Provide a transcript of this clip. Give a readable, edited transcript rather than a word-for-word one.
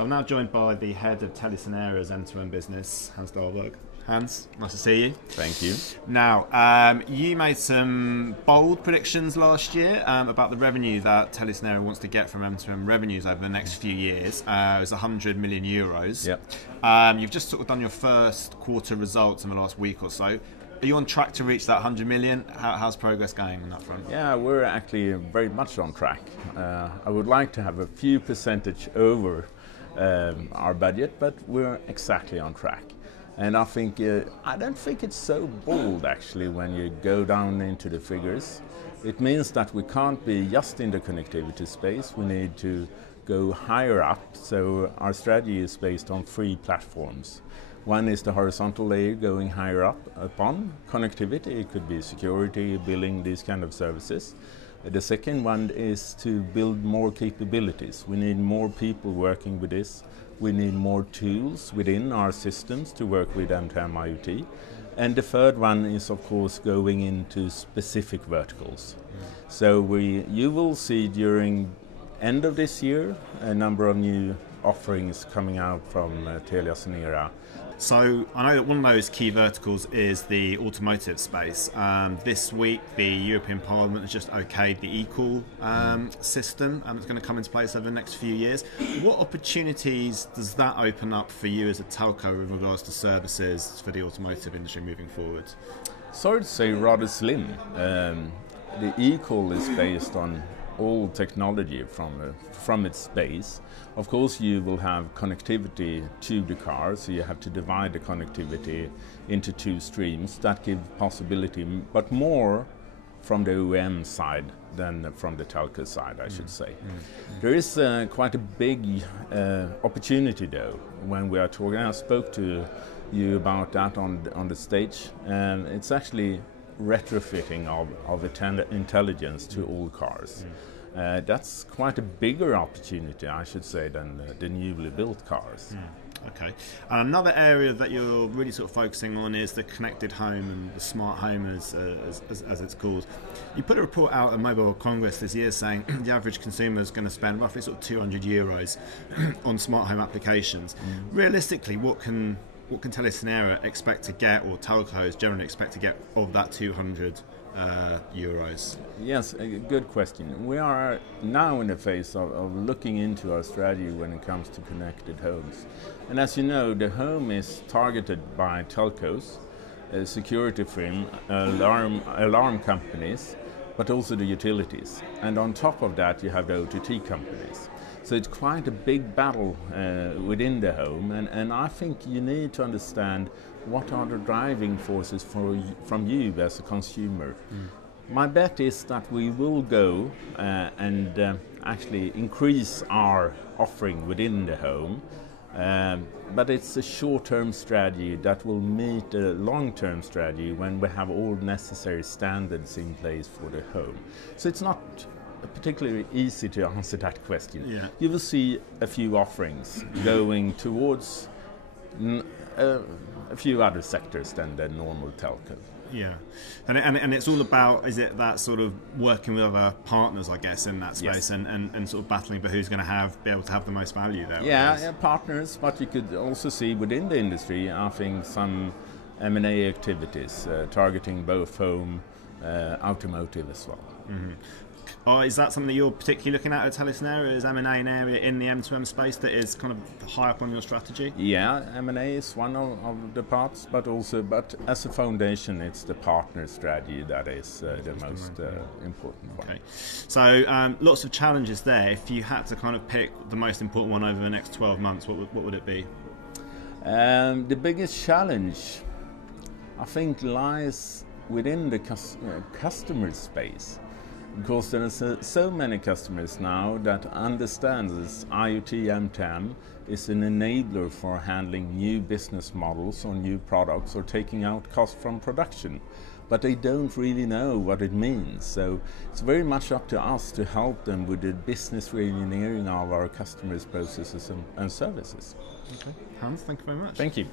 So I'm now joined by the head of Teliasonera's M2M business, Hans Dahlberg. Hans, nice to see you. Thank you. Now, you made some bold predictions last year about the revenue that Teliasonera wants to get from M2M revenues over the next few years. It was 100 million euros. Yep. You've just sort of done your first quarter results in the last week or so. Are you on track to reach that 100 million? How's progress going on that front? Yeah, we're actually very much on track. I would like to have a few percentage over our budget, but we're exactly on track. And I think I don't think it's so bold actually when you go down into the figures. It means that we can't be just in the connectivity space. We need to go higher up. So our strategy is based on 3 platforms. One is the horizontal layer going higher up upon connectivity. It could be security, billing, these kind of services. The second one is to build more capabilities. We need more people working with this. We need more tools within our systems to work with M2M IoT. And the third one is, of course, going into specific verticals. So you will see during end of this year a number of new offerings coming out from Teliasonera. So I know that one of those key verticals is the automotive space. This week the European Parliament has just okayed the eCall system, and it's going to come into place over the next few years. What opportunities does that open up for you as a telco with regards to services for the automotive industry moving forward? Sorry to say, rather slim. The eCall is based on all technology from its base. Of course, you will have connectivity to the car, so you have to divide the connectivity into 2 streams. That gives possibility, but more from the OEM side than from the telco side, I should say. There is quite a big opportunity, though, when we are talking. I spoke to you about that on the stage, and it's actually retrofitting of intelligence to all cars. That's quite a bigger opportunity, I should say, than the newly built cars. Okay. And another area that you're really sort of focusing on is the connected home and the smart home, as it's called. You put a report out at Mobile Congress this year saying the average consumer is going to spend roughly sort of 200 euros on smart home applications. Realistically, what can Teliasonera expect to get, or telcos generally expect to get, of that 200 euros? Yes, a good question. We are now in the phase of looking into our strategy when it comes to connected homes. And as you know, the home is targeted by telcos, security firms, alarm companies, but also the utilities. And on top of that, you have the OTT companies. So it's quite a big battle within the home, and I think you need to understand what are the driving forces from you as a consumer. My bet is that we will go and actually increase our offering within the home, but it's a short-term strategy that will meet a long-term strategy when we have all necessary standards in place for the home. So it's not particularly easy to answer that question. Yeah. You will see a few offerings going towards a few other sectors than the normal telco. Yeah, and it's all about, is it that sort of working with other partners, I guess, in that space, yes, and sort of battling for who's going to be able to have the most value there? Yeah, partners, but you could also see within the industry, I think, some M&A activities targeting both home, automotive as well. Or is that something that you're particularly looking at Teliasonera? Is M&A an area in the M2M space that is kind of high up on your strategy? Yeah, M&A is one of the parts, but as a foundation, it's the partner strategy that is the most important one. Okay, so lots of challenges there. If you had to kind of pick the most important one over the next 12 months, what would it be? The biggest challenge, I think, lies within the customer space. Because there are so many customers now that understand this IoT M2M is an enabler for handling new business models or new products or taking out cost from production. But they don't really know what it means. So it's very much up to us to help them with the business re-engineering of our customers' processes and services. Okay. Hans, thank you very much. Thank you.